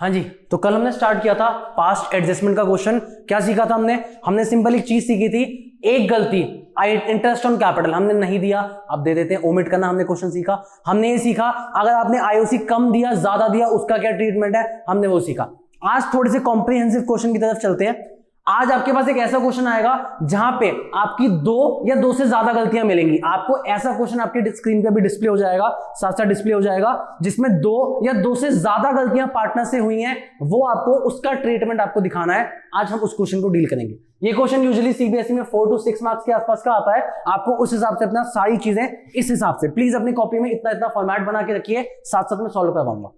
हाँ जी, तो कल हमने स्टार्ट किया था पास्ट एडजस्टमेंट का क्वेश्चन। क्या सीखा था हमने सिंपल एक चीज सीखी थी, एक गलती इंटरेस्ट ऑन कैपिटल हमने नहीं दिया, अब दे देते हैं, ओमिट करना हमने क्वेश्चन सीखा। हमने ये सीखा अगर आपने आईओसी कम दिया ज्यादा दिया उसका क्या ट्रीटमेंट है, हमने वो सीखा। आज थोड़े से कॉम्प्रिहेंसिव क्वेश्चन की तरफ चलते हैं। आज आपके पास एक ऐसा क्वेश्चन आएगा जहां पे आपकी दो या दो से ज्यादा गलतियां मिलेंगी। आपको ऐसा क्वेश्चन आपके स्क्रीन पे भी डिस्प्ले हो जाएगा, साथ साथ डिस्प्ले हो जाएगा, जिसमें दो या दो से ज्यादा गलतियां पार्टनर से हुई हैं, वो आपको उसका ट्रीटमेंट आपको दिखाना है। आज हम उस क्वेश्चन को डील करेंगे। ये क्वेश्चन यूजुअली सीबीएसई में 4 to 6 मार्क्स के आसपास का आता है। आपको उस हिसाब से अपना सारी चीजें इस हिसाब से प्लीज अपनी कॉपी में इतना इतना फॉर्मेट बना के रखिए, साथ साथ में सॉल्व करवाऊंगा।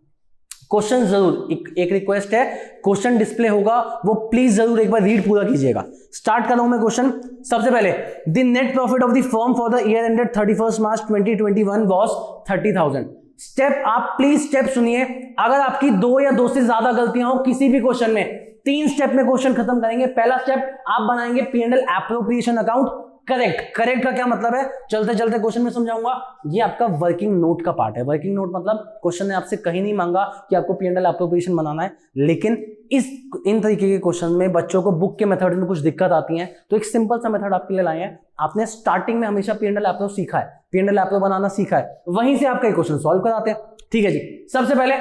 क्वेश्चन जरूर एक रिक्वेस्ट है, क्वेश्चन डिस्प्ले होगा वो प्लीज जरूर एक बार रीड पूरा कीजिएगा। स्टार्ट कर रहा हूं मैं क्वेश्चन। सबसे पहले the net profit of the firm for the year ended 31 March 2021 was 30,000। Step आप प्लीज स्टेप सुनिए। अगर आपकी दो या दो से ज्यादा गलतियां हो किसी भी क्वेश्चन में, 3 स्टेप में क्वेश्चन खत्म करेंगे। पहला स्टेप आप बनाएंगे P&L एप्रोप्रिएशन अकाउंट। करेक्ट का क्या मतलब है, चलते चलते क्वेश्चन में समझाऊंगा। ये आपका वर्किंग नोट का पार्ट है। वर्किंग नोट मतलब क्वेश्चन ने आपसे कहीं नहीं मांगा कि आपको P&L एप्रोप्रिएशन बनाना है, लेकिन इन तरीके के क्वेश्चन में बच्चों को बुक के मेथड में कुछ दिक्कत आती है, तो एक सिंपल सा मेथड आपके लिए लाए हैं। आपने स्टार्टिंग में हमेशा P&L एप्रो सीखा है, P&L एप्रो बनाना सीखा है, वहीं से आपका क्वेश्चन सॉल्व कराते हैं। ठीक है जी, सबसे पहले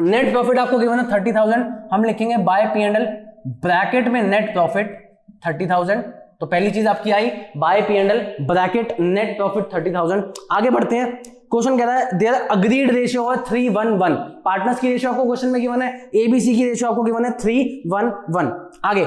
नेट प्रॉफिट आपको गिवन है 30,000। हम लिखेंगे बाय P&L, ब्रैकेट में नेट प्रॉफिट 30,000। तो पहली चीज आपकी I by P&L bracket net profit 30,000। आगे बढ़ते हैं। क्वेश्चन कह रहा है देयर अग्रीड रेशियो है 3:1:1। पार्टनर्स की रेशियो आपको क्वेश्चन में गिवन है, एबीसी की रेशियो आपको गिवन है 3:1:1। आगे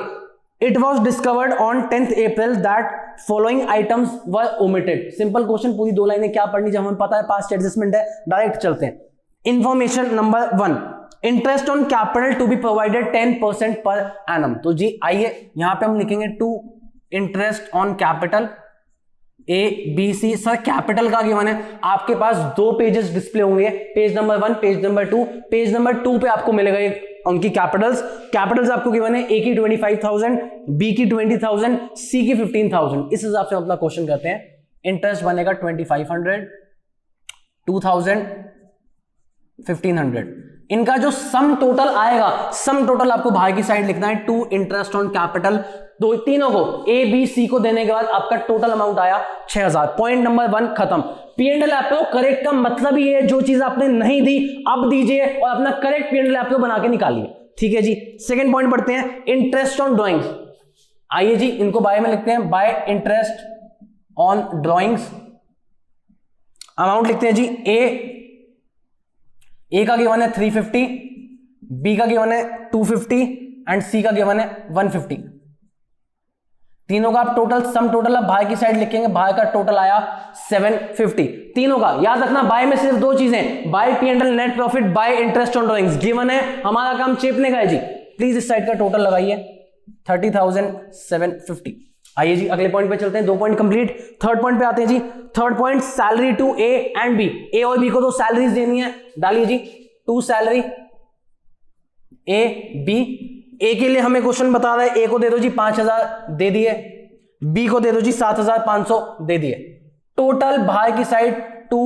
it was discovered on 10th April that following items were omitted. Simple question, पूरी 2 लाइनें क्या पढ़नी, जब हमें पता है पास्ट एडजस्टमेंट है, डायरेक्ट चलते हैं। Information number 1, interest on capital to be provided 10% per annum. तो जी आइए यहां पे हम लिखेंगे to interest on capital A B C. Sir capital का गिवन है, आपके पास 2 पेजेस डिस्प्ले होंगे, page number 1 page number 2। Page number 2 पे आपको मिलेगा उनकी कैपिटल्स आपको गिवन है, ए की 25,000, बी की 20,000, सी की 15,000। इस हिसाब से अपना क्वेश्चन करते हैं। इंटरेस्ट बनेगा 2500, 2000, 1500। इनका जो सम टोटल आएगा, सम टोटल आपको बाहर की साइड लिखना है। टू इंटरेस्ट ऑन कैपिटल, दो तीनों को ए बी सी को देने के बाद आपका टोटल अमाउंट आया 6,000। पॉइंट नंबर 1 खत्म। P&L एप्रो करेक्ट का मतलब ही है जो चीज आपने नहीं दी अब दीजिए और अपना करेक्ट P&L एप्रो बना के निकालिए। ठीक है जी, सेकंड पॉइंट पढ़ते हैं, इंटरेस्ट ऑन ड्रॉइंग्स। आइए जी इनको बाय में लिखते हैं, bye interest on drawings. Amount लिखते हैं जी, ए का गिवन है 350, बी का गिवन है 250 एंड सी का गिवन है 150। तीनों का आप टोटल सम टोटल आप बाय की साइड लिखेंगे, बाय का टोटल आया 750। तीनों का याद रखना, बाय में सिर्फ 2 चीजें, by P&L net profit, by interest on drawings. Given है, हमारा काम चेपने का है जी। प्लीज इस साइड का टोटल लगाइए 30,750। आइए जी अगले पॉइंट पे चलते हैं, 2 पॉइंट कंप्लीट। थर्ड पॉइंट पे आते हैं जी। Third point, salary to A and B. A और बी को 2 सैलरीज देनी है, डालिए जी 2 सैलरी ए बी। ए के लिए हमें क्वेश्चन बता रहा है, ए को दे दो जी 5,000 दे दिए, बी को दे दो जी 7,500 दे दिए। टोटल बाहर की साइड 2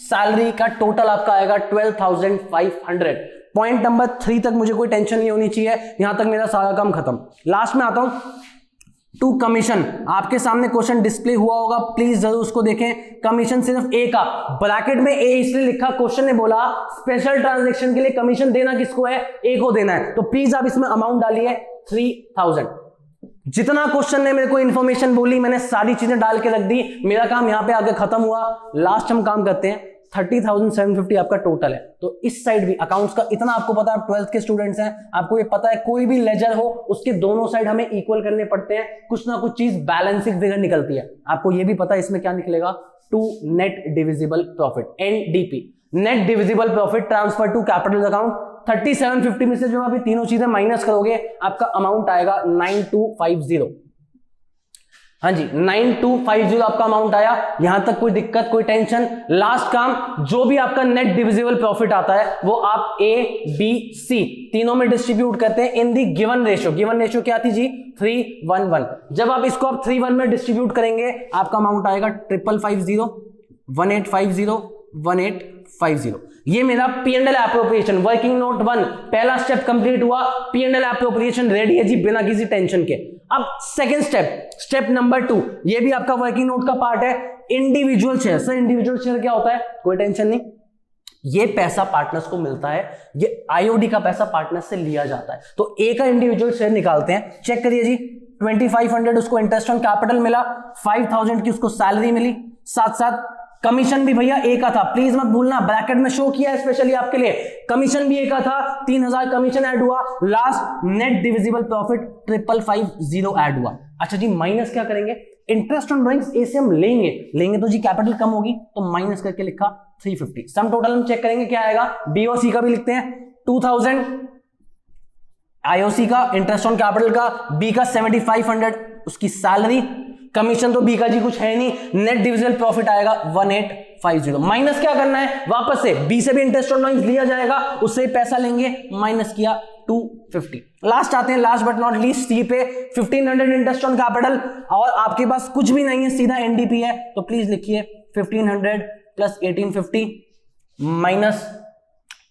सैलरी का टोटल आपका आएगा 12,500। पॉइंट नंबर 3 तक मुझे कोई टेंशन नहीं होनी चाहिए, यहां तक मेरा सारा काम खत्म। लास्ट में आता हूं टू कमीशन। आपके सामने क्वेश्चन डिस्प्ले हुआ होगा, प्लीज जरूर उसको देखें। कमीशन सिर्फ ए का, ब्रैकेट में ए इसलिए लिखा, क्वेश्चन ने बोला स्पेशल ट्रांजैक्शन के लिए कमीशन देना किसको है, ए को देना है। तो प्लीज आप इसमें अमाउंट डालिए 3,000। जितना क्वेश्चन ने मेरे को इंफॉर्मेशन बोली मैंने सारी चीजें डाल के रख दी, मेरा काम यहां पे आगे खत्म हुआ। लास्ट हम काम करते हैं, 30,750 आपका टोटल है। तो इस साइड भी अकाउंट्स का इतना आपको पता है, आप 12th के स्टूडेंट्स हैं, आपको ये पता है कोई भी लेजर हो उसके दोनों साइड हमें इक्वल करने पड़ते हैं, कुछ ना कुछ चीज बैलेंसिंग फिगर निकलती है। आपको ये भी पता है इसमें क्या निकलेगा, to net divisible profit, NDP, net divisible profit transfer to capital account. 30,750 में से जब आप ये तीनों चीजें माइनस करोगे आपका अमाउंट आएगा 9250। हाँ जी 9250 आपका अमाउंट आया। यहां तक कोई दिक्कत, कोई टेंशन। लास्ट काम, जो भी आपका नेट डिविजिबल प्रॉफिट आता है वो आप ए बी सी तीनों में डिस्ट्रीब्यूट करते हैं in the given ratio. Given ratio क्या थी जी, 3:1:1। जब आप इसको 3:1 में डिस्ट्रीब्यूट करेंगे आपका अमाउंट आएगा 555, 1850, 1850। ये मेरा P&L एप्रोप्रिएशन वर्किंग नोट 1 पहला स्टेप कंप्लीट हुआ, P&L एप्रोप्रिएशन रेडी है जी बिना किसी टेंशन के। अब सेकंड स्टेप नंबर 2, ये भी आपका वर्किंग नोट का पार्ट है, individual share. Sir individual share क्या होता है? कोई टेंशन नहीं, ये पैसा पार्टनर्स को मिलता है, ये आईओडी का पैसा पार्टनर से लिया जाता है। तो ए का इंडिविजुअल शेयर निकालते हैं, चेक करिए जी। 2500 उसको इंटरेस्ट ऑन कैपिटल मिला, 5000 की उसको सैलरी मिली, साथ साथ कमीशन भी भैया ए का था, प्लीज मत भूलना, ब्रैकेट में शो किया है स्पेशली आपके लिए, कमीशन भी ए का था, 3000 कमीशन ऐड हुआ, last net divisible profit 5550 add हुआ। अच्छा जी माइनस क्या करेंगे? इंटरेस्ट ऑन ड्राइंग्स ए से हम लेंगे तो जी कैपिटल कम होगी तो माइनस करके लिखा 350। सम टोटल हम चेक करेंगे क्या आएगा, बी और सी का भी लिखते हैं, 2000 आईओसी का इंटरेस्ट ऑन कैपिटल का, बी का 7500 उसकी सैलरी, कमीशन तो बी का जी कुछ है नहीं, नेट डिविजिबल प्रॉफिट आएगा 1850। माइनस क्या करना है? वापस से बी से भी इंटरेस्ट ऑन ड्राइंग्स लिया जाएगा, उससे पैसा लेंगे, माइनस किया 250। लास्ट आते हैं, लास्ट बट नॉट लीस्ट सी पे, 1500 इंटरेस्ट ऑन कैपिटल और आपके पास कुछ भी नहीं है, सीधा एनडीपी है, तो प्लीज लिखिए 1500 प्लस 1850 माइनस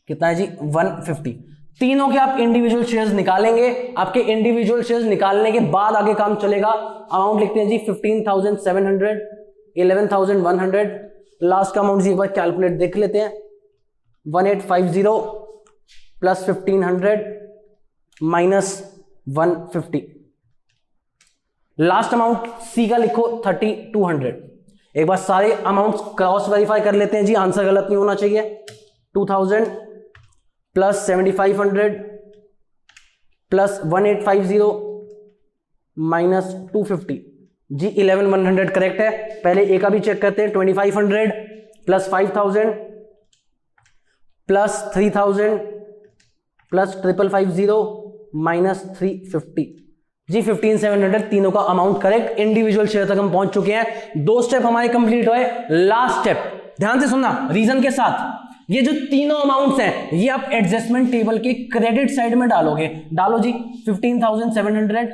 कितना है जी 150। तीनों के आप इंडिविजुअल शेयर्स निकालेंगे, आपके इंडिविजुअल शेयर्स निकालने के बाद आगे काम चलेगा। अमाउंट लिखते हैं जी 15,700, 11,100, लास्ट का अमाउंट जी एक बार कैलकुलेट देख लेते हैं, 1850 प्लस 1500 माइनस 150, लास्ट अमाउंट सी का लिखो 3200। एक बार सारे अमाउंट्स क्रॉस वेरीफाई कर लेते हैं जी, आंसर गलत नहीं होना चाहिए। 2000 प्लस 7500 प्लस 1850 माइनस 250 जी 11100 करेक्ट है। पहले ए का भी चेक करते हैं, 2500 प्लस 5000 प्लस 3000 प्लस 5550 माइनस 350 जी 15700, तीनों का अमाउंट करेक्ट। इंडिविजुअल शेयर तक हम पहुंच चुके हैं, 2 स्टेप हमारे कंप्लीट हुए। लास्ट स्टेप ध्यान से सुनना रीजन के साथ, ये जो तीनों अमाउंट्स हैं ये आप एडजस्टमेंट टेबल के क्रेडिट साइड में डालोगे। डालो जी 15,700,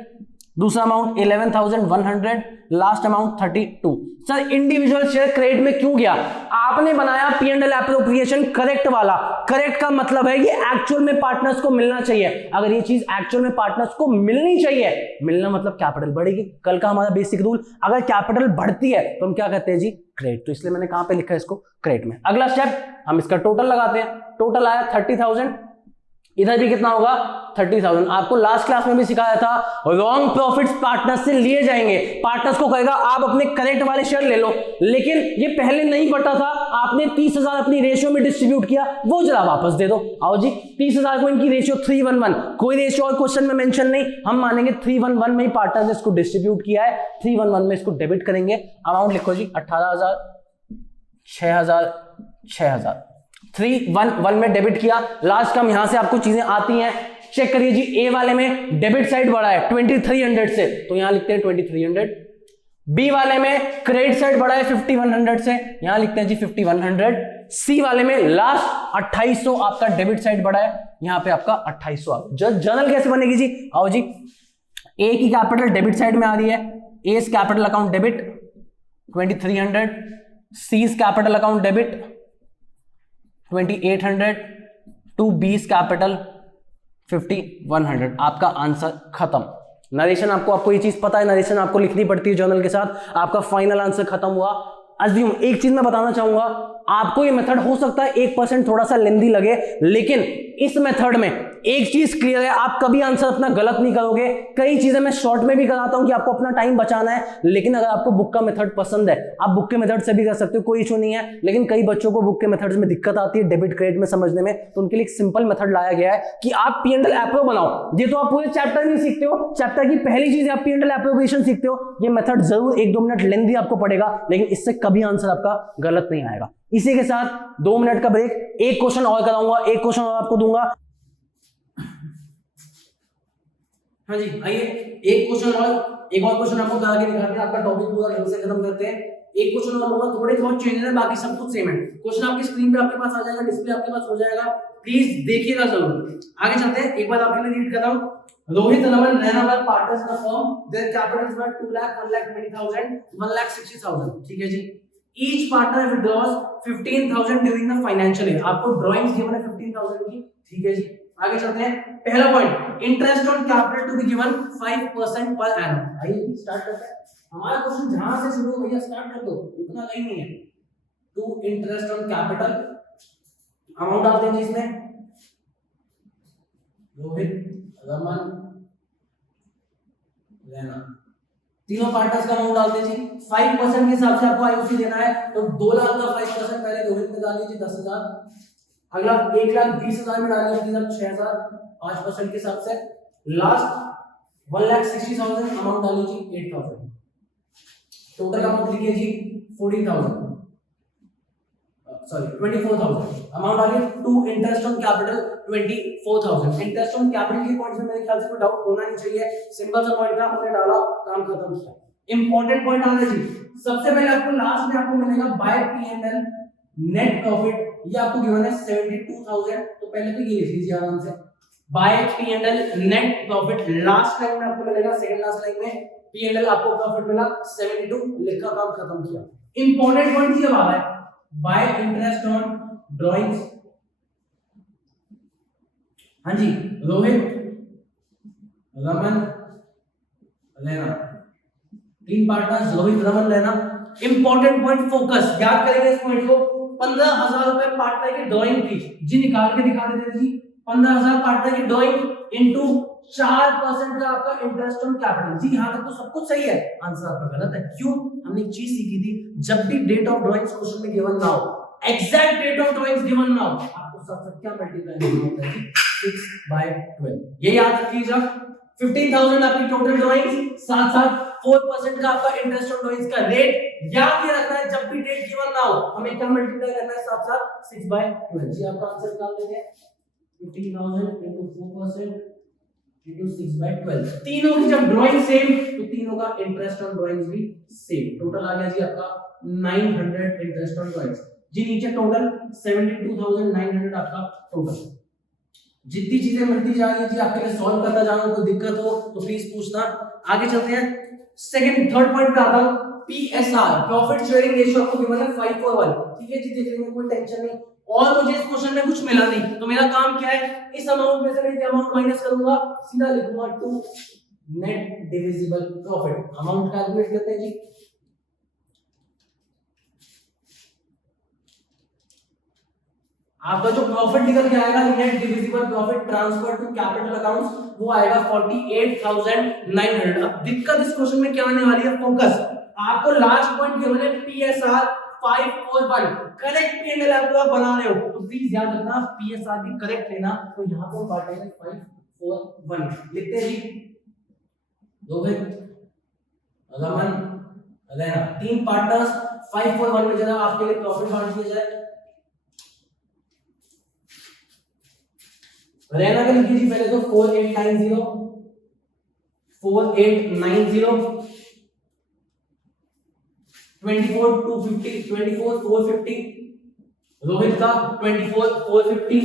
दूसरा amount 11,100, last amount 32। Sir individual share credit में क्यों गया? आपने बनाया P&L एप्रोप्रिएशन करेक्ट वाला, करेक्ट का मतलब है ये एक्चुअल में पार्टनर्स को मिलना चाहिए। अगर ये चीज एक्चुअल में पार्टनर्स को मिलनी चाहिए, मिलना मतलब कैपिटल बढ़ेगी। कल का हमारा बेसिक रूल, अगर कैपिटल बढ़ती है तो हम क्या कहते हैं जी क्रेडिट, तो इसलिए मैंने कहां पे लिखा है इसको क्रेडिट में। अगला स्टेप हम इसका टोटल लगाते हैं, टोटल आया 30,000, इधर भी कितना होगा 30,000। आपको लास्ट क्लास में भी सिखाया था रॉन्ग प्रॉफिट्स पार्टनर्स से लिए जाएंगे, पार्टनर्स को कहेगा आप अपने करेक्ट वाले शेयर ले लो, लेकिन ये पहले नहीं पता था, आपने 30,000 अपनी रेशियो में डिस्ट्रीब्यूट किया, वो जरा वापस दे दो। आओ जी 30,000 को इनकी रेशियो 311, कोई रेशियो और क्वेश्चन में मेंशन नहीं, हम मानेंगे 311 में ही पार्टनर ने इसको डिस्ट्रीब्यूट किया है, 311 में इसको डेबिट करेंगे। अमाउंट लिखो जी 18,000, 6,000, 6,000, 311 में डेबिट किया। लास्ट कम यहां से आपको चीजें आती हैं, चेक करिए जी ए वाले में डेबिट साइड बढ़ा है 2300 से, तो यहां लिखते हैं 2300। बी वाले में क्रेडिट साइड बढ़ा है 5100 से, यहां लिखते हैं जी 5100। सी वाले में लास्ट 2800 आपका डेबिट साइड बढ़ा है, यहां पे आपका 2800। जर्नल कैसे बनेगी जी? आओ जी, ए की कैपिटल डेबिट साइड में आ रही है, S capital account debit 2300, C's capital account debit 2800 to B's capital 5100। आपका आंसर खत्म। नरेशन आपको ये चीज पता है, नरेशन आपको लिखनी पड़ती है जर्नल के साथ। आपका फाइनल आंसर खत्म हुआ। अज्यूम एक चीज मैं बताना चाहूंगा, आपको ये मेथड हो सकता है 1% थोड़ा सा लेंदी लगे, लेकिन इस मेथड में एक चीज क्लियर है, आप कभी आंसर अपना गलत नहीं करोगे। कई चीजें मैं शॉर्ट में भी कराता हूं कि आपको अपना टाइम बचाना है, लेकिन अगर आपको बुक का मेथड पसंद है, आप बुक के मेथड से भी कर सकते हो, कोई इशू नहीं है। लेकिन कई बच्चों को बुक के मेथड्स में दिक्कत आती है डेबिट क्रेडिट में समझने में, तो उनके लिए एक सिंपल मेथड लाया गया है कि आप P&L एप्रो बनाओ। ये तो आप पूरे चैप्टर नहीं सीखते हो, चैप्टर की पहली चीज आप P&L एप्रोप्रिएशन सीखते हो। ये मेथड जरूर 1-2 मिनट लेंदी आपको पड़ेगा, लेकिन इससे कभी आंसर आपका गलत नहीं आएगा। इसी के साथ 2 मिनट का ब्रेक, एक क्वेश्चन और कराऊंगा, एक क्वेश्चन और आपको दूंगा। हाँ जी आइए, एक क्वेश्चन और, एक और क्वेश्चन आपको करा के दिखाते हैं, आपका टॉपिक पूरा ढंग से खत्म करते हैं। एक क्वेश्चन और होगा, थोड़े बहुत चेंजेस है, बाकी सब कुछ सेम है। क्वेश्चन आपकी स्क्रीन पे आपके पास आ जाएगा, डिस्प्ले आपके पास हो जाएगा, प्लीज देखिएगा जरूर। आगे चलते हैं, एक बार आपके लिए रीड कर रहा हूं। Rohit Naman Rahna partners in a firm, their capital is 2 lakh, 1,20,000, 1,60,000। ठीक है जी, each partner withdraws 15,000 during the financial year. आपको ड्राइंग्स गिवन है 15,000 की, ठीक है जी। आगे चलते हैं, पहला point, interest on capital to be given 5% per annum. आइए स्टार्ट करते हैं। हमारा क्वेश्चन जहां से शुरू हो भैया स्टार्ट कर दो, इतना कहीं नहीं है। To interest on capital, amount डालते हैं इसमें, रोहित, रमन, लेना, तीनों पार्टनर्स का अमाउंट डालते हैं जी। 5% के हिसाब से आपको आईओसी देना है, तो 2 लाख का 5% पहले रोहित में डाल दीजिए 10,000, अगला 1,20,000 में डालिए अपनी 6,000 5% के हिसाब से, लास्ट 1,60,000 अमाउंट डाल लीजिए 8,000, टोटल अमाउंट लिखिए जी 14,000 सॉरी 24,000 अमाउंट डालिए। To interest on capital 24,000। Interest on capital के पॉइंट में मेरे ख्याल से कोई डाउट होना नहीं चाहिए, सिंपल सा पॉइंट था, हमने डाला, काम खत्म किया। इंपॉर्टेंट पॉइंट आना जी, सबसे पहले आपको लास्ट में आपको मिलेगा बाय पीएनएल नेट प्रॉफिट, ये आपको गिवन है 72,000, तो पहले तो ये लिख लीजिए आराम से, by PNL net profit, last line में आपको मिलेगा, सेकंड लास्ट लाइन में पीएनएल आपको प्रॉफिट मिला 72, लिखा, काम खत्म किया। इंपॉर्टेंट पॉइंट ये वाला है, बाय इंटरेस्ट ऑन ड्राइंग्स, हाँ जी, रोहित, रमन, लेना, तीन पार्टनर्स रोहित, रमन, लेना। इंपॉर्टेंट पॉइंट, फोकस, याद करेंगे इस पॉइंट को। 15,000 रुपए पार्टनर की ड्राइंग की जी, निकाल के दिखा देते जी। 15,000 पार्टनर की ड्राइंग इनटू 4% का आपका इंटरेस्ट ऑन कैपिटल। जी यहां तक तो सब कुछ सही है, आंसर आपका गलत है। क्यों? हमने एक चीज सीखी थी, जब भी डेट ऑफ ड्राइंग्स क्वेश्चन में गिवन ना हो, exact date of drawings given ना हो, आपको सबसे क्या मल्टीप्लाई करना होता है, 6/12। ये याद रखिएगा। 15,000 आपकी टोटल ड्राइंग्स, साथ साथ 4% का आपका इंटरेस्ट ऑन ड्राइंग्स का रेट याद ये रखना है, जब भी डेट गिवन ना हो हमें क्या मल्टीप्लाई करना है, साथ साथ 6/12। जी आपका आंसर निकाल देते हैं, 15,000 into 4% into 6/12। तीनों की जब ड्राइंग सेम, तो तीनों का इंटरेस्ट ऑन ड्राइंग्स भी सेम। टोटल आ गया जी आपका 900 इंटरेस्ट ऑन ड्राइंग्स जी। नीचे टोटल 72,900 आपका टोटल। जितनी चीजें मिलती जा रही है जी, आपके लिए सॉल्व करता जाऊंगा, कोई दिक्कत हो तो प्लीज पूछना। आगे चलते हैं, थर्ड पॉइंट पे आता हूं, पीएसआर, प्रॉफिट शेयरिंग रेशियो आपको गिवन है 5:1, ठीक है जी, देख लेंगे, कोई टेंशन नहीं। और मुझे इस क्वेश्चन में कुछ मिला नहीं, तो मेरा काम क्या है, इस अमाउंट में से मैं अमाउंट माइनस करूंगा, सीधा लिखूंगा to net divisible profit. Amount calculate करते हैं जी। आपका जो प्रॉफिट निकल के आएगा, net divisible profit transfer to capital accounts, वो आएगा 48,900। अब दिक्कत इस क्वेश्चन में क्या आने वाली है, फोकस। आपको लास्ट पॉइंट गिवन है पीएसआर 541, करेक्ट पीएनएल आपको बना रहे हो, तो प्लीज याद रखना पीएसआर भी करेक्ट लेना। तो यहां पर बांटेंगे 541, लिखते हैं जी। रोहित, रमन, लेना, तीन पार्टनर्स, 541 में जरा आपके लिए प्रॉफिट बांट दिया जाए। रहना का लिखिए जी पहले तो 4890, 24,250, 24,450, रोहित का 24,450,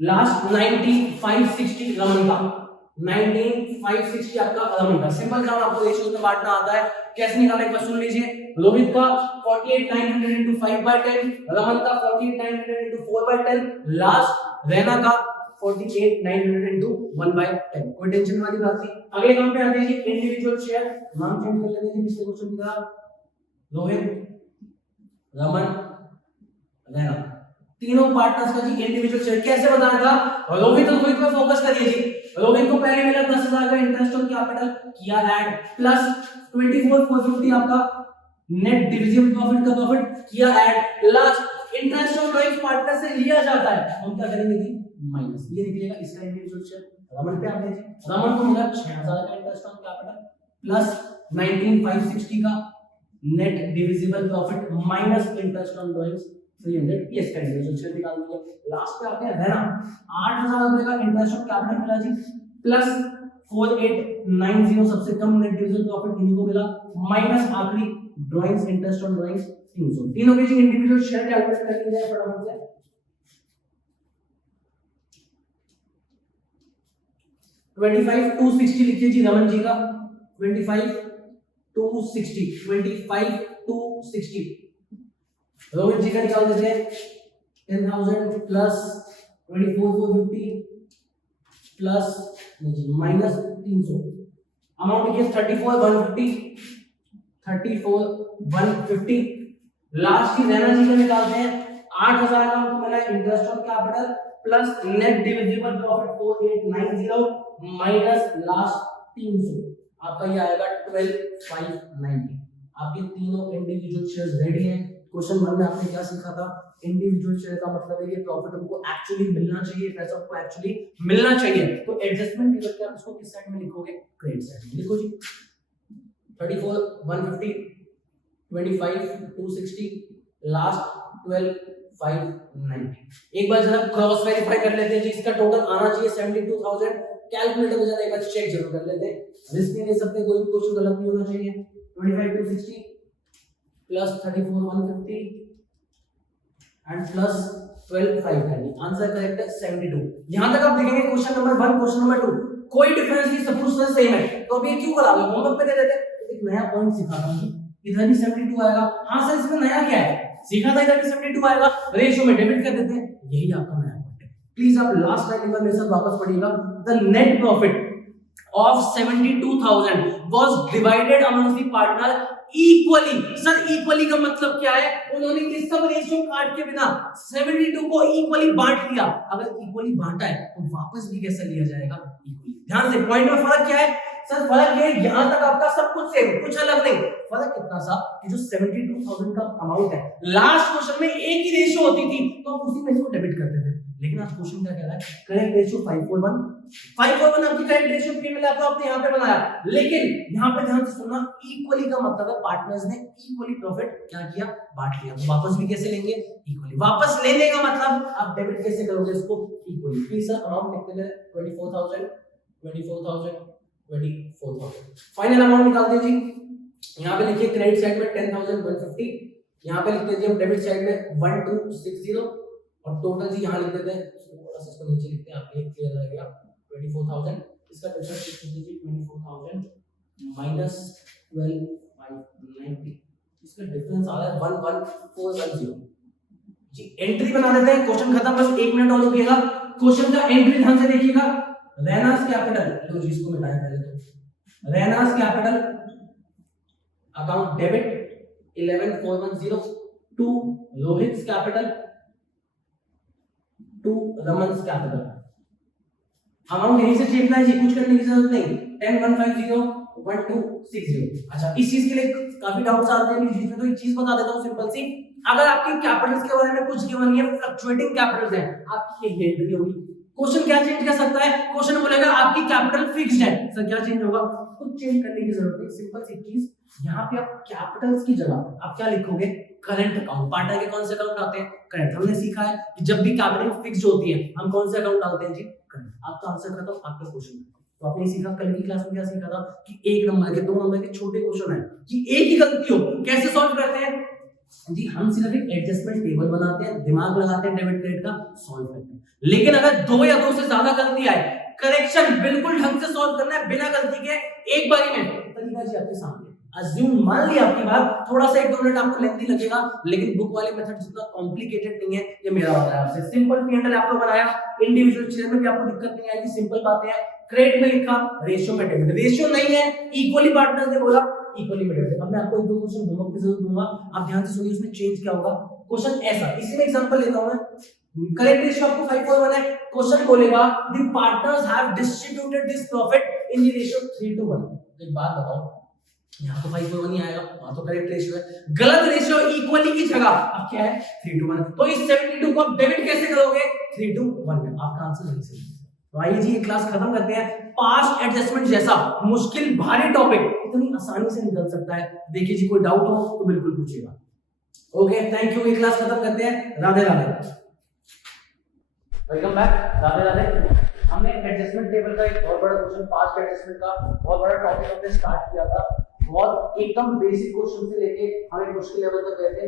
लास्ट 19,560 रमन का, 19,560 आपका रमन का। सिंपल काम आपको रेशियो में बांटना आता है, कैसे निकालना एक बार सुन लीजिए। रोहित का 48,900 into 5/10, रमन का 48,900 into 4/10, लास्ट रैना का 48,900 into 1/10। कोई टेंशन वाली बात नहीं। अगले काम पे आते हैं जी, इंडिविजुअल शेयर, नाम चेंज कर लेते हैं पिछले क्वेश्चन की तरह, रोहित, रमन, रैना, तीनों पार्टनर्स का जी इंडिविजुअल शेयर कैसे बताया था। रोहित पे फोकस करिए जी। रोहित को पहले मिला 10,000 का इंटरेस्ट ऑन कैपिटल, किया ऐड, प्लस 24,450 आपका नेट डिविजिबल प्रॉफिट का प्रॉफिट, किया add, last interest on drawings partner से लिया जाता है, हम क्या करेंगे जी, माइनस, ये निकलेगा इसका इंडिविजुअल शेयर। रमन पे आते हैं जी, रमन को मिला 6,000 का इंटरेस्ट ऑन कैपिटल, प्लस 19,560 का net divisible profit, minus interest on drawings 300, ये इसका इंडिविजुअल शेयर निकाल दिया। लास्ट पे आते हैं रहना, 8,000 रुपए का इंटरेस्ट ऑन कैपिटल मिला जी, प्लस 4890 सबसे कम नेट डिविजिबल प्रॉफिट इन्हीं को मिला, माइनस आखिरी ड्राइंग्स इंटरेस्ट ऑन ड्राइंग्स 300। तीनों के जी इंडिविजुअल शेयर कैलकुलेट कर लीजिए फटाफट से। 25,260 लिखिए जी रमन जी का, 25,260 260 25 260 रोहित जी का निकाल देते हैं 10,000 प्लस 24,450 प्लस माइनस 300 अमाउंट किया 34,150 लास्ट की रैना जी का निकालते हैं 8,000 का हमको मिला interest on capital plus net divisible profit 4890 minus last 300 आपका ये आएगा 12,590 आपके तीनों इंडिविजुअल शेयर्स रेडी हैं। क्वेश्चन 1 में आपने क्या सीखा था? इंडिविजुअल शेयर का मतलब है ये प्रॉफिट हमको एक्चुअली मिलना चाहिए, पैसा हमको एक्चुअली मिलना चाहिए। तो एडजस्टमेंट टेबल के आप इसको किस साइड में लिखोगे? क्रेडिट साइड में लिखो जी। 34,150 25 260 लास्ट 12,590 एक बार जरा क्रॉस वेरीफाई कर लेते हैं जी। इसका टोटल आना चाहिए 72,000। कैलकुलेटर में जरा एक बार चेक जरूर कर लेते हैं, रिस्क नहीं ले सकते, कोई भी क्वेश्चन गलत नहीं होना चाहिए। 25,260 plus 34,150 and plus 12,590 answer correct है 72। यहां तक आप देखेंगे क्वेश्चन नंबर 1 क्वेश्चन नंबर 2 कोई डिफरेंस नहीं, सब कुछ सेम है। तो अभी क्यों करा लो होमवर्क पे दे देते, एक नया पॉइंट सिखाता हूं। इधर भी 72 आएगा। हां सर इसमें नया क्या है? सीखा था इधर भी 72 आएगा, रेशियो में डेबिट कर देते हैं, यही आपका नया पॉइंट है। प्लीज आप लास्ट लाइन एक बार मेरे साथ वापस पढ़िएगा। The net profit of 72,000 was divided amongst the partner equally। Sir equally का मतलब क्या है? उन्होंने ये सब रेशियो काट के बिना 72 को इक्वली बांट लिया। अगर इक्वली बांटा है तो वापस भी कैसे लिया जाएगा? इक्वली। ध्यान से पॉइंट में फर्क क्या है? सर फर्क ये यहां तक आपका सब कुछ सेम, कुछ अलग नहीं। फर्क कितना सा कि जो 72,000 का अमाउंट है लास्ट क्वेश्चन में एक ही रेशियो होती थी तो हम उसी में इसको डेबिट करते थे। लेकिन आज क्वेश्चन क्या कह रहा है? करेक्ट रेशियो 5:1 5:1 आपकी करेक्ट रेशियो पी में लैपटॉप आपने यहां पे बनाया, लेकिन यहां पे ध्यान से सुनना, इक्वली का मतलब है पार्टनर्स ने इक्वली प्रॉफिट क्या किया? बांट लिया। तो वापस भी कैसे लेंगे? इक्वली। वापस लेने का मतलब आप डेबिट कैसे करोगे इसको? इक्वली। प्लीज सर अमाउंट लिखते हैं 24,000 24,000 24,000 फाइनल अमाउंट निकाल दीजिए। यहां पे लिखिए क्रेडिट साइड में 10,150, यहां पे लिख दीजिए हम डेबिट साइड में 1260 और टोटल जी यहां लिख देते हैं, थोड़ा सा इसको नीचे लिखते हैं, आपके क्लियर रहेगा 24,000। इसका डिफरेंस लिख दीजिए 24,000 माइनस 12,590, इसका डिफरेंस आ रहा है 11,410 जी। एंट्री बना देते हैं, क्वेश्चन खत्म, बस 1 मिनट और रुकिएगा। क्वेश्चन का एंट्री ध्यान से देखिएगा। रैनास कैपिटल, लो जी इसको मिटाएं पहले तो। Raina's capital account debit 11,410 to Rohit's capital to Raman's capital. Amount यहीं से चेक है जी, कुछ करने की जरूरत नहीं। 10,150 1260। अच्छा इस चीज के लिए काफी डाउट्स आते हैं, बीच में तो एक चीज बता देता हूं सिंपल सी। अगर आपकी कैपिटल्स के बारे में कुछ गिवन नहीं है, फ्लक्चुएटिंग कैपिटल्स है, आपकी ये एंट्री होगी। क्वेश्चन क्या चेंज कर सकता है? क्वेश्चन बोलेगा आपकी कैपिटल फिक्स्ड है, सर क्या चेंज होगा? कुछ चेंज करने की जरूरत नहीं, सिंपल सी चीज। यहाँ पे आप कैपिटल्स की जगह आप क्या लिखोगे? Current account. पार्टनर के कौन से अकाउंट आते हैं? करंट। हमने सीखा है कि जब भी कैपिटल फिक्स्ड होती है हम कौन से अकाउंट डालते हैं जी? करंट। आपका आंसर खत्म, आपका क्वेश्चन। तो आपने सीखा, कल की क्लास में क्या सीखा था कि 1 नंबर के 2 नंबर के छोटे क्वेश्चन है कि एक ही गलती हो कैसे सॉल्व करते हैं जी? हम सिर्फ एक एडजस्टमेंट टेबल बनाते हैं, दिमाग लगाते हैं, डेबिट क्रेडिट का सॉल्व करते हैं। लेकिन अगर 2 या 2 से ज्यादा गलती आए, करेक्शन बिल्कुल ढंग से सॉल्व करना है बिना गलती के एक बारी में, तरीका जी आपके सामने। अज्यूम मान लिया आपकी बात, थोड़ा सा 1-2 मिनट आपको लेंथी लगेगा, लेकिन बुक वाले मेथड जितना कॉम्प्लिकेटेड नहीं है, ये मेरा वाला है आपसे सिंपल P&L आपको बनाया। इंडिविजुअल शेयर में भी आपको दिक्कत नहीं आएगी, सिंपल बातें हैं। क्रेडिट में लिखा, रेशियो में डेबिट, रेशियो नहीं है, इक्वली पार्टनर्स ने बोला इक्वली में डेबिट। अब मैं आपको 1-2 क्वेश्चन होमवर्क की जरूरत दूंगा, आप ध्यान से सुनिए, उसमें चेंज क्या होगा। क्वेश्चन ऐसा, इसी में एग्जांपल लेता हूं मैं। करेक्ट रेशियो आपको 5:1 है। क्वेश्चन बोलेगा the partners have distributed this profit in the ratio 3:1। एक बात बताओ, यहाँ तो 5:1 ही आएगा, वहां तो करेक्ट रेशियो है। गलत रेशियो इक्वली की जगह अब क्या है? 3:1। तो इस 72 को आप डेबिट कैसे करोगे? 3:1 में। आपका आंसर नहीं सही है। तो आइए जी ये क्लास खत्म करते हैं। पास्ट एडजस्टमेंट जैसा मुश्किल भारी टॉपिक इतनी आसानी से निकल सकता है। देखिए जी कोई डाउट हो तो बिल्कुल पूछिएगा। ओके थैंक यू, ये क्लास खत्म करते हैं। Radhe Radhe, welcome back. राधे राधे। हमने एडजस्टमेंट टेबल का एक बहुत बड़ा क्वेश्चन, पास्ट एडजस्टमेंट का बहुत बड़ा टॉपिक हमने स्टार्ट किया था। बहुत एकदम बेसिक क्वेश्चन से लेके हम एक मुश्किल लेवल तक गए थे।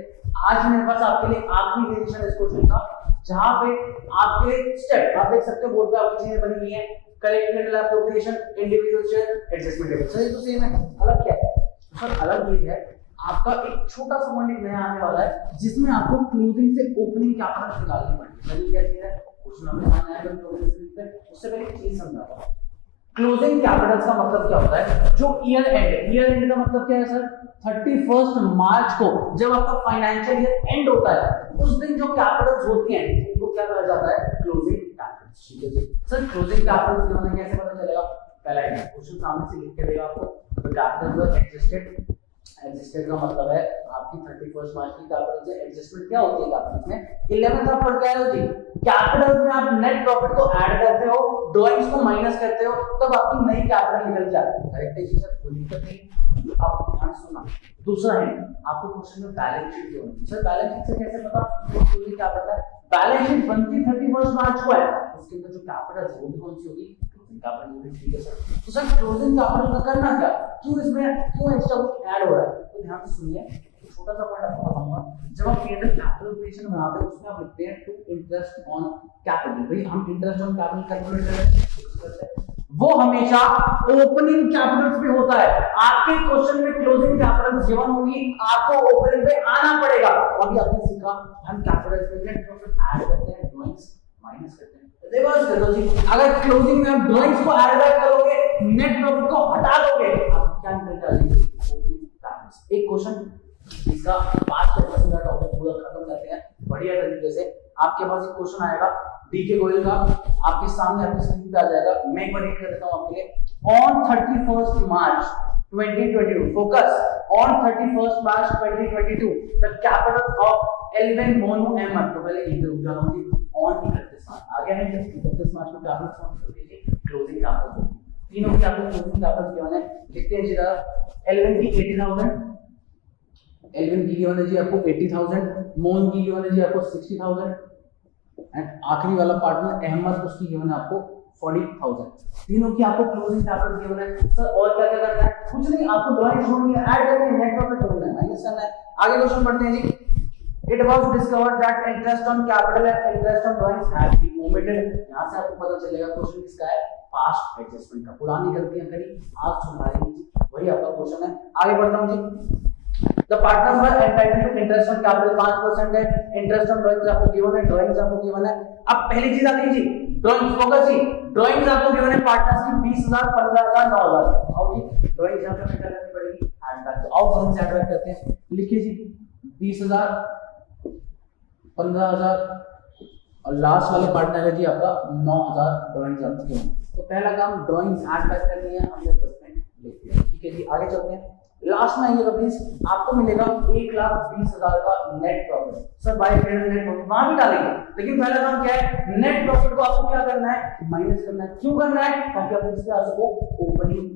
आज मेरे पास आपके लिए आखिरी वेरिएशन इस क्वेश्चन का, जहां पे आपके स्टेप आप देख सकते हो बोर्ड पे आपकी चीजें बनी हुई हैं। Correct metal appropriation, individual share, adjustment table, सही तो सेम है, अलग क्या है? सर अलग ये है, आपका एक छोटा सा पॉइंट नया आने वाला है जिसमें आपको क्लोजिंग से ओपनिंग कैपिटल निकालनी पड़ेगी। सर क्या चीज है, क्वेश्चन आपके सामने आएगा क्लोजिंग स्क्रीन पे, उससे पहले एक चीज समझाता हूं। क्लोजिंग कैपिटल्स का मतलब क्या होता है, जो ईयर एंड का मतलब क्या है सर, 31 मार्च को जब आपका फाइनेंशियल ईयर एंड होता है उस दिन जो कैपिटल्स होती हैं उनको क्या कहा जाता है, क्लोजिंग कैपिटल्स। ठीक है जी सर, क्लोजिंग कैपिटल्स हमें कैसे पता चलेगा, पहला क्वेश्चन सामने से लिख के देगा आपको, तो कैपिटल्स एग्जिस्टेड का मतलब है आपकी 31 मार्च की कैपिटल से एडजस्टमेंट क्या होती है कैपिटल्स में, 11th आप पढ़ के आए हो जी, कैपिटल्स में आप नेट प्रॉफिट को ऐड करते हो, ड्राइंग्स को माइनस करते हो, तब आपकी नई कैपिटल निकल जाती है। करेक्ट है जी सर, कोई दिक्कत नहीं। आप ध्यान सुनना, दूसरा है आपको क्वेश्चन में बैलेंस शीट क्यों है सर, बैलेंस शीट से कैसे पता क्लोजिंग कैपिटल है, बैलेंस शीट बनती 31 मार्च को है, उसके अंदर जो कैपिटल है वो भी कौन सी होगी, कैपिटल होगी। ठीक है सर, तो सर क्लोजिंग कैपिटल का करना क्या, क्यों इसमें क्यों एक्स्ट्रा कुछ ऐड हो रहा है, तो ध्यान से सुनिए, छोटा सा पॉइंट आपको बताऊंगा। जब आप पी एंड एल कैलकुलेशन बनाते हैं उसमें आप लिखते हैं टू इंटरेस्ट ऑन कैपिटल, भाई हम इंटरेस्ट ऑन कैपिटल कैलकुलेट करते हैं, वो हमेशा ओपनिंग कैपिटल्स पे होता है। आपके क्वेश्चन में क्लोजिंग कैपिटल्स गिवन होगी, आपको ओपनिंग पे आना पड़ेगा। अभी आपने सीखा हम कैपिटल्स पे नेट प्रॉफिट ऐड करते हैं, ड्राइंग्स माइनस करते हैं, रिवर्स कर दो जी, अगर क्लोजिंग में आप ड्राइंग्स को ऐड बैक करोगे, नेट प्रॉफिट को हटा दोगे, आप क्या निकल जाएंगे, ओपनिंग कैपिटल्स। एक क्वेश्चन इसका 5% का टॉपिक पूरा खत्म करते हैं बढ़िया तरीके से। आपके पास एक क्वेश्चन आएगा डीके गोयल का, आपके सामने आपकी स्क्रीन पे आ जाएगा, मैं एक बार रीड कर देता हूं आपके लिए। On 31 March 2022, focus, on 31 March 2022 the capital of Alvin Monu Ahmad, तो पहले एक रुक जाना जी, ऑन 31 मार्च आ गया है, 31 मार्च को कैपिटल कौन सी होती है, क्लोजिंग कैपिटल, तीनों की आपको क्लोजिंग कैपिटल गिवन है, लिखते हैं जरा। एल्विन की 80,000, एल्विन की गिवन है जी आपको 80,000, मोन की गिवन है जी आपको 60,000, एंड आखिरी वाला पार्टनर अहमद उसकी गिवन है आपको 40,000। तीनों की आपको क्लोजिंग कैपिटल गिवन है। सर और क्या क्या करना है, कुछ नहीं, आपको ड्राइंग छोड़नी है, ऐड करनी है, नेट प्रॉफिट ढूंढना है, माइनस करना है। आगे क्वेश्चन पढ़ते हैं जी। It was discovered that interest on capital and interest on drawings have been omitted। यहाँ से आपको पता चलेगा क्वेश्चन किसका है, पास्ट एडजस्टमेंट का, पुरानी गलतियां करी आज सुधारेंगे जी, वही आपका क्वेश्चन है। आगे बढ़ता हूँ जी। The partners were entitled to interest on capital 5% है, interest on drawings आपको गिवन है, ड्राइंग्स आपको गिवन है। अब पहली चीज आती है जी ड्राइंग्स, फोकस जी, ड्राइंग्स आपको गिवन है पार्टनर्स की 20,000, 15,000, 9,000। आओ जी ड्राइंग्स यहाँ पे हमें करनी पड़ेगी ऐड बैक, तो आओ ड्राइंग्स ऐड बैक करते हैं। लिखिए जी 20,000, 15,000 और लास्ट वाले पार्टनर है जी आपका 9,000 ड्राइंग्स आपको गिवन। तो पहला काम ड्राइंग्स ऐड बैक करनी है, हमने 10% लिख दिया। ठीक है जी, आगे चलते हैं। लास्ट में आइएगा प्लीज, आपको मिलेगा 1,20,000 का net profit. Sir by trade net profit वहां भी डालेंगे, लेकिन पहला काम क्या है, नेट प्रॉफिट को आपको क्या करना है, माइनस करना है। क्यों करना है, ताकि आप इसके आ सको ओपनिंग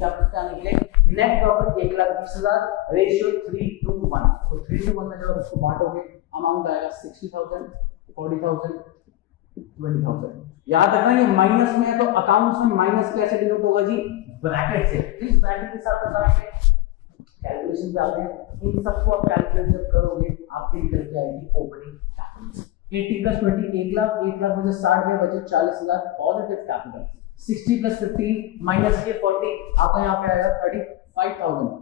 कैपिटल से आने के लिए। नेट प्रॉफिट 1,20,000, रेशियो 3:1, तो 3:1 में जब उसको बांटोगे अमाउंट आएगा 60,000, 40,000, 20,000। याद रखना ये माइनस में है, तो अकाउंट्स में माइनस कैसे डिनोट होगा जी, ब्रैकेट से। इस ब्रैकेट के साथ साथ कैलकुलेशन पे आते हैं, इन सबको आप कैलकुलेट जब करोगे आपके निकल के आएगी ओपनिंग कैपिटल। 80 + 20 1 लाख, 1 लाख में से 60 गए बचे 40,000 पॉजिटिव कैपिटल। 60 + 15 माइनस के 40 आपको यहाँ पे आएगा 35,000।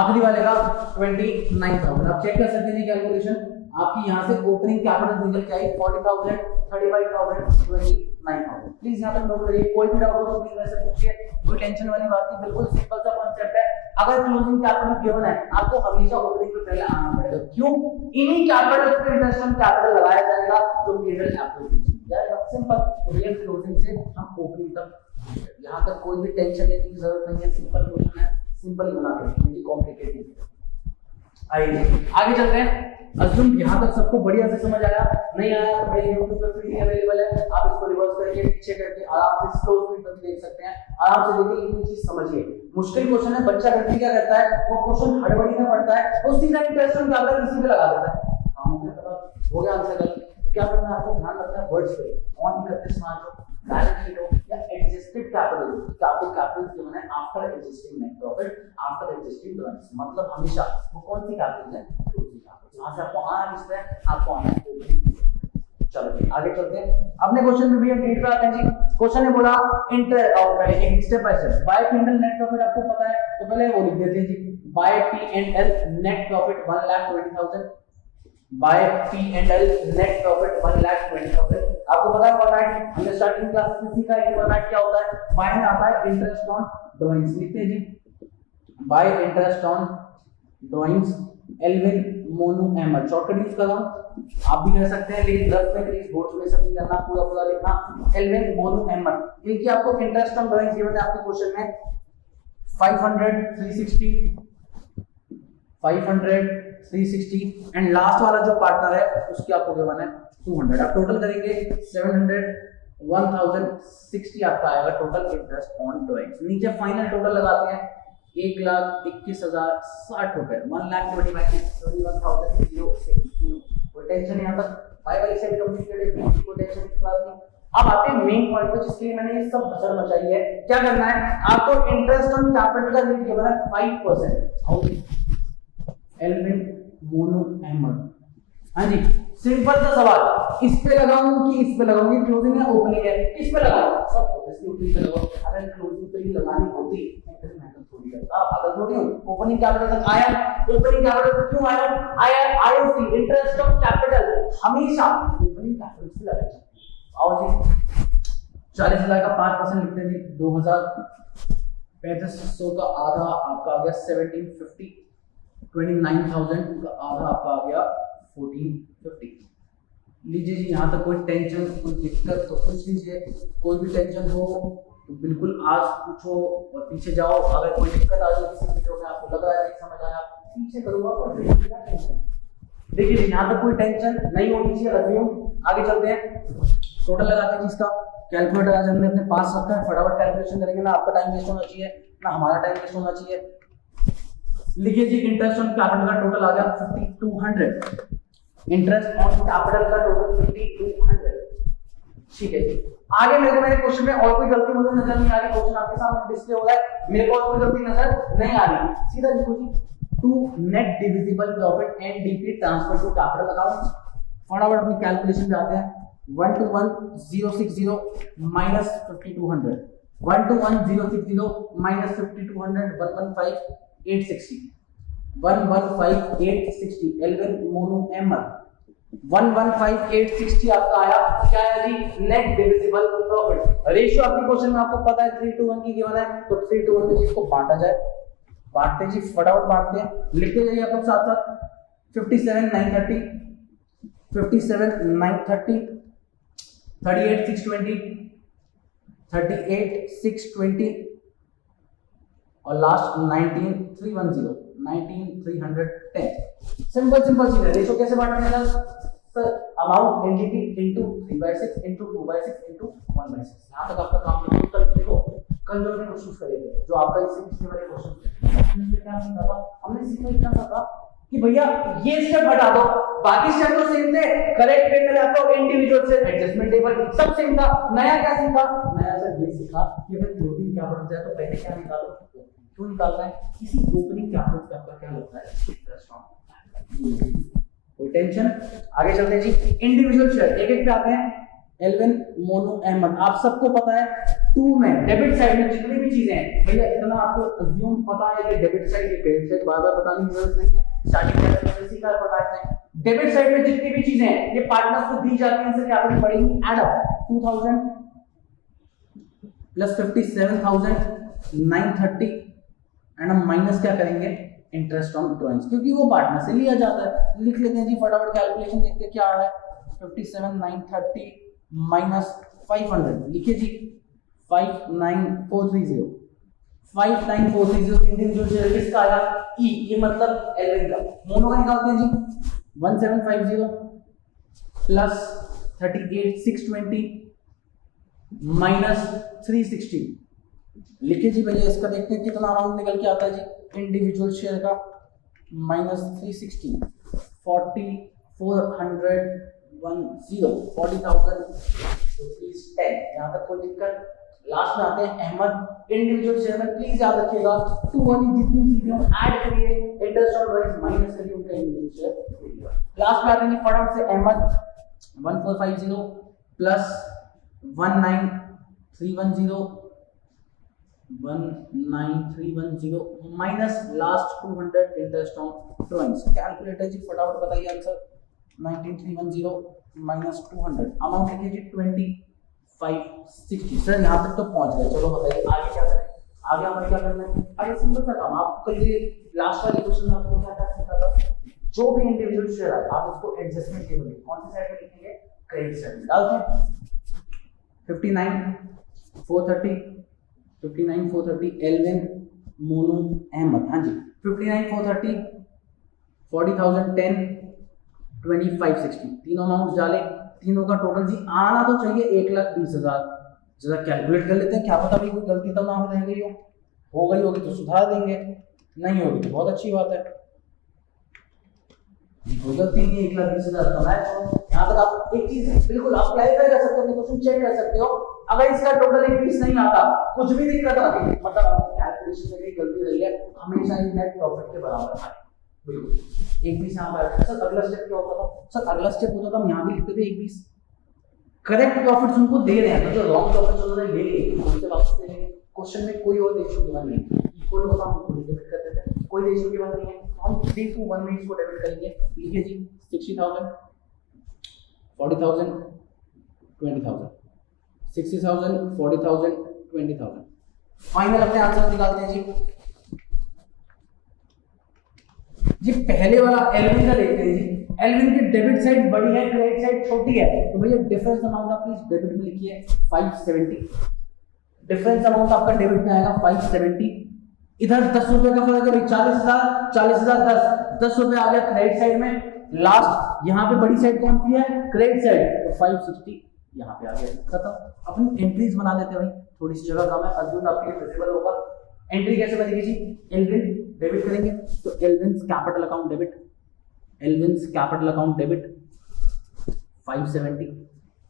आखिरी वाले का 29,000। आप चेक कर सकते हैं जी कैलकुलेशन, आपकी यहाँ से ओपनिंग कैपिटल निकल के आई 40,000, 35,000, 29,000। प्लीज यहाँ पर नोट करिए, कोई भी डाउट हो तो प्लीज वैसे पूछिए, कोई टेंशन वाली बात नहीं, बिल्कुल सिंपल सा कॉन्सेप्ट है। अगर क्लोजिंग कैपिटल गिवन है, आपको हमेशा ओपनिंग पे पहले आना पड़ेगा। क्यों, इन्हीं कैपिटल पे इंटरेस्ट ऑन कैपिटल लगाया जाएगा जो पीएनएल एप्लीकेशन जाएगा। सिंपल, रियल क्लोजिंग से हम ओपनिंग तक, यहाँ तक कोई भी टेंशन लेने की जरूरत नहीं है, सिंपल क्वेश्चन है, सिंपल ही बना के, कॉम्प्लिकेटेड। आइए आगे चलते हैं। अज्यूम यहाँ तक सबको बढ़िया से समझ आया, नहीं आया तो मेरे YouTube पे फ्री अवेलेबल है, आप इसको रिवर्स करके पीछे करके आराम से स्लो स्पीड पर देख सकते हैं, आराम से देखिए, इतनी चीज समझिए। मुश्किल क्वेश्चन है, बच्चा गलती क्या करता है, वो क्वेश्चन हड़बड़ी में पढ़ता है, वो सीधा इंटरेस्ट ऑन कैपिटल इसी पे लगा देता है, काम हो गया आंसर गलत। तो क्या करना है, आपको ध्यान रखना है वर्ड्स पे। ऑन 31 मार्च को बैलेंस शीट हो या एडजस्टेड कैपिटल, आपको कैपिटल गिवन है after adjusting net profit, after adjusting drawings, मतलब हमेशा वो कौन सी कैपिटल है, क्लोजिंग कैपिटल। यहाँ से आपको आना किस पे, आपको आना है ओपनिंग। चलो जी आगे चलते हैं अपने क्वेश्चन में भी हम डेट पे आते हैं जी। क्वेश्चन ने बोला इंटर और पहले एक step by step by P&L net profit आपको पता है तो पहले वो लिख देते हैं जी by P&L net profit 1,20,000 by P&L net profit 1,20,000 आपको पता है फॉर्मेट हमने स्टार्टिंग क्लास में सीखा है कि फॉर्मेट क्या होता है बाय में आता है इंटरेस्ट ऑन ड्राइंग्स लिखते हैं जी by interest on drawings Elvin Monu Ahmad shortcut use कर रहा हूं आप भी कर सकते हैं लेकिन रफ में प्लीज बोर्ड में सब नहीं करना पूरा पूरा लिखना एल्विन मोनू अहमद इनकी आपको इंटरेस्ट ऑन ड्राइंग्स गिवन है आपके क्वेश्चन में 500 360 500 360 एंड लास्ट वाला जो पार्टनर है उसकी आपको गिवन है 200 आप टोटल करेंगे 700 1060 आपका आएगा टोटल इंटरेस्ट ऑन ड्राइंग्स नीचे फाइनल टोटल लगाते हैं 1,21,060 रुपए 1,25,21,006 कोई टेंशन नहीं आता बाय बाय से कंप्लीटेड कोई टेंशन की बात नहीं। अब आते हैं मेन पॉइंट पर जिसके लिए मैंने ये सब बसर मचाई है क्या करना है आपको इंटरेस्ट ऑन कैपिटल का रेट गिवन है 5% एल्विन मोनू अहमद हाँ जी सिंपल सा सवाल इस पे लगाऊं कि इस पे लगाऊं ये क्लोजिंग है ओपनिंग है किस पे लगाऊं सब ऑब्वियसली ओपनिंग पे लगाओ अगर क्लोजिंग पे ही लगानी होती फिर मैं थोड़ी करता अगर थोड़ी ओपनिंग कैपिटल तक आया ओपनिंग कैपिटल तक क्यों आया आईओसी इंटरेस्ट ऑफ कैपिटल हमेशा ओपनिंग कैपिटल से लगाई आओ जी 40,000 का 5% लिखते हैं जी 2,000 का आधा आपका आ गया 1750 29,000 का आधा आपका आ गया 1450 लीजिए जी यहाँ तक कोई टेंशन कोई दिक्कत तो पूछ लीजिए कोई भी टेंशन हो तो बिल्कुल आज पूछो और पीछे जाओ अगर कोई दिक्कत आ जाए किसी वीडियो में आपको लग रहा है नहीं समझ आया पीछे करूंगा और देखिए जी यहाँ तक कोई टेंशन नहीं होनी चाहिए अज्यूम आगे चलते हैं टोटल लगाते हैं जिसका कैलकुलेटर आज हमने अपने पास रखा है फटाफट कैलकुलेशन करेंगे ना आपका टाइम वेस्ट होना चाहिए ना हमारा टाइम वेस्ट होना चाहिए लिखिए जी इंटरेस्ट ऑन कैपिटल का टोटल आ गया 5,200 इंटरेस्ट ऑन कैपिटल का टोटल 5,200 ठीक है जी आगे मेरे क्वेश्चन में और कोई गलती मुझे नजर नहीं आ रही क्वेश्चन आपके सामने डिस्प्ले हो रहा है मेरे को और कोई गलती नजर नहीं आ रही सीधा लिखो जी to net divisible profit NDP transfer to capital account फटाफट अपनी कैलकुलेशन पे आते हैं 121,060 minus 5,200 121,060 minus 5,200 115,860 115,860 Alvin Monu Ahmad 115,860 आपका आया क्या है जी नेट डिविजिबल प्रॉफिट रेशियो आपके क्वेश्चन में आपको पता है 3:1 की गिवन है तो 3:1 में इसको बांटा जाए बांटते जी फटाफट बांटते हैं लिखते जाइए आप लोग साथ साथ 57,930 57,930 38,620 38,620 और लास्ट 19,310 19,310 सिंपल चीज है रेशियो कैसे बांटने का sir amount NDP into 3/6 into 2/6 into 1/6 यहां तक आपका काम है कल देखो कल जो हमने क्वेश्चन करेंगे जो आपका इससे पिछले वाले क्वेश्चन हमने क्या सीखा था हमने सीखा इतना सा था कि भैया ये स्टेप हटा दो बाकी स्टेप तो सेम थे करेक्ट पेट में लाता हूं इंडिविजुअल से एडजस्टमेंट टेबल सब सेम था नया क्या सीखा नया सर ये सीखा कि अगर क्लोजिंग क्या बन जाए तो पहले क्या निकालो क्यों निकालना है इसी ओपनिंग कैपिटल पे आपका क्या होता है इंटरेस्ट ऑन कोई टेंशन आगे चलते हैं जी इंडिविजुअल शेयर एक एक पे आते हैं एल्विन मोनू अहमद आप सबको पता है 2 में डेबिट साइड में जितनी भी चीजें हैं भैया इतना आपको अज्यूम पता है कि डेबिट साइड ये क्रेडिट साइड बार-बार बताने की जरूरत नहीं है स्टार्टिंग में हमने सीखा फॉर्मेट में डेबिट साइड में जितनी भी चीजें हैं ये पार्टनर्स को दी जाती हैं इनसे कैपिटल बढ़ेगी ऐड अप 2000 प्लस 57,930 एंड हम माइनस क्या करेंगे इंटरेस्ट ऑन ड्राइंग्स क्योंकि वो पार्टनर से लिया जाता है लिख लेते हैं जी फटाफट कैलकुलेशन देखते हैं क्या आ रहा है 57,930 माइनस 500 लिखिए जी 5,9430 5,9430 इंडिविजुअल शेयर किसका आया ई ये मतलब एल्विन का मोनो का निकालते हैं जी 1,750 प्लस 38,620 माइनस 360 लिखिए जी भैया इसका देखते हैं कितना अमाउंट निकल के आता है जी इंडिविजुअल शेयर का माइनस 360 40,000 रुपीज 10 यहाँ तक कोई दिक्कत लास्ट में आते हैं अहमद इंडिविजुअल शेयर में प्लीज याद रखिएगा 2 वाली जितनी चीजें हम ऐड करिए इंटरेस्ट ऑन राइज माइनस करिए उनका इंडिविजुअल शेयर लास्ट में आते हैं फटाफट से Ahmad 1450 plus 19310 minus last 200 interest on drawings. Calculator जी फटाफट बताइए आंसर। 19310 माइनस 200 अमाउंट लिखिए जी 2560। सर यहाँ तक तो पहुंच गए, चलो बताइए आगे क्या करें। आगे हमें क्या करना है? आगे सिंपल सा काम, आपको कल ये लास्ट वाले क्वेश्चन में आपको क्या करना था, जो भी इंडिविजुअल शेयर है आप उसको एडजस्टमेंट टेबल में कौन सी साइड में लिखेंगे, क्रेडिट साइड में डालते हैं। 59430 एल्विन मोनू अहमद, हाँ जी 59430 40,010 2560 तीनों अमाउंट डाले, तीनों का टोटल जी आना तो चाहिए 1,20,000। जरा कैलकुलेट कर लेते हैं, क्या पता भाई कोई गलती तो ना हो रह गई हो गई होगी तो सुधार देंगे, नहीं होगी तो बहुत अच्छी बात है। कोई गलती नहीं, 1,20,000 कमाया। तो यहाँ तक आप एक चीज बिल्कुल आप क्लैरिफाई कर सकते हो, क्वेश्चन चेक कर सकते हो। अगर इसका टोटल 1,20 नहीं आता, कुछ भी दिक्कत आती, मतलब आपकी कैलकुलेशन में भी गलती रही है, हमेशा ही नेट प्रॉफिट के बराबर आए। बिल्कुल 1,20 यहाँ पर सर अगला स्टेप क्या होता था? सर अगला स्टेप होता था हम यहाँ भी लिखते थे 1,20। करेक्ट प्रॉफिट्स उनको दे रहे हैं तो जो रॉन्ग प्रॉफिट्स उन्होंने ले लिए उनसे वापस ले लेंगे। क्वेश्चन में कोई और रेशियो गिवन नहीं, इक्वल होता हम उनको डेबिट कर देते हैं, कोई रेशियो गिवन नहीं है तो हम 3 to 1 मिनट्स को डेबिट करेंगे। लिखिए जी 60,000 40,000 20,000 60,000 40,000 20,000। फाइनल अपने आंसर निकालते हैं जी पहले वाला एल्विन का देखते हैं जी। एल्विन की डेबिट साइड बड़ी है, क्रेडिट साइड छोटी है, तो भैया डिफरेंस अमाउंट आप प्लीज डेबिट में लिखिए 570। डिफरेंस अमाउंट आपका डेबिट में आएगा 570। इधर 10 रुपए का फर्क है, 40,000 10 रुपए आ गया क्रेडिट साइड में। लास्ट यहाँ पे बड़ी साइड कौन सी है, क्रेडिट साइड, तो 560 यहाँ पे आ गया। खत्म। अपनी एंट्रीज बना लेते हैं भाई, थोड़ी सी जगह कम है, अर्जुन आपके लिए विजिबल होगा। एंट्री कैसे बनेगी जी? एल्विन डेबिट करेंगे तो Elvin's capital account debit, Elvin's capital account debit 570।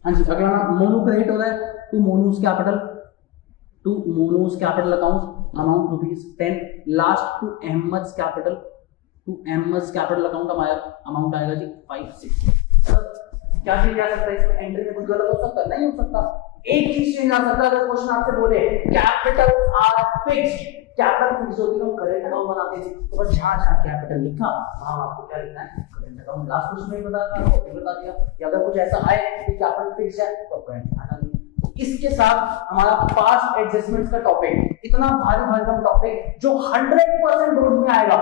हाँ जी अगला मोनू क्रेडिट हो रहा है to Monu's capital account amount ₹10। Last to Ahmad's capital account amount आएगा जी 560। क्या चीज आ सकता है इसमें? एंट्री में कुछ गलत हो सकता है? नहीं हो सकता। एक चीज चेंज आ सकता है। अगर क्वेश्चन आपसे बोले capital R fixed, capital fix होती है, हम करेंट अकाउंट बनाते हैं तो बस जहां कैपिटल लिखा वहां आपको क्या लिखना है, करेंट अकाउंट। लास्ट क्वेश्चन में बता दिया कि अगर कुछ ऐसा आए कि कैपिटल फिक्स है तो करेंट आना नहीं। इसके साथ हमारा पास्ट एडजस्टमेंट्स का टॉपिक, इतना भारी भरकम टॉपिक जो 100% बोर्ड में आएगा,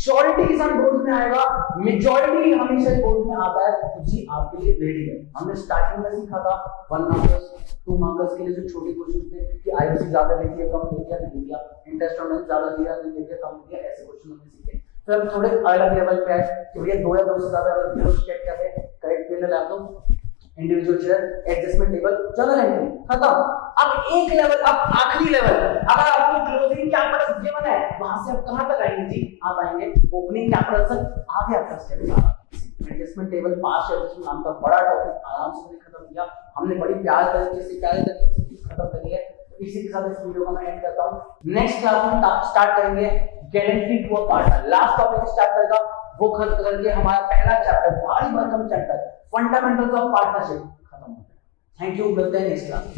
श्योरिटी के साथ बोर्ड में आएगा, मेजॉरिटी हमेशा बोर्ड में आता है, तो जी आपके लिए रेडी है। हमने स्टार्टिंग में सीखा था 1 मार्कर्स 2 मार्कर्स के लिए जो छोटे क्वेश्चन थे कि आईओसी ज्यादा लेती है कम लेती है नहीं दिया, इंटरेस्ट ऑन ज्यादा लिया नहीं लेती है कम लिया, ऐसे क्वेश्चन हमने सीखे। फिर हम थोड़े अलग लेवल पे आए कि भैया 2 या 2 से ज्यादा स्टेप क्या थे, करेक्ट पेनल आप दो, individual share, adjustment table, journal entry, खत्म। अब एक लेवल, अब आखिरी लेवल, अगर आपको क्लोजिंग कैपिटल गिवन है वहां से आप कहां तक आएंगे जी? आप आएंगे ओपनिंग कैपिटल तक, आगे आपका step adjustment table, past adjustment नाम का बड़ा टॉपिक आराम से खत्म किया हमने, बड़ी प्यारे तरीके से खत्म करी है। इसी के साथ इस वीडियो को मैं एंड करता हूं। नेक्स्ट क्लास में स्टार्ट करेंगे guarantee to a partner, last topic start करेगा वो खत्म करके हमारा पहला चैप्टर, भारी भरकम चैप्टर फंडामेंटल्स ऑफ पार्टनरशिप खत्म होता है। थैंक यू, मिलते हैं नेक्स्ट क्लास में।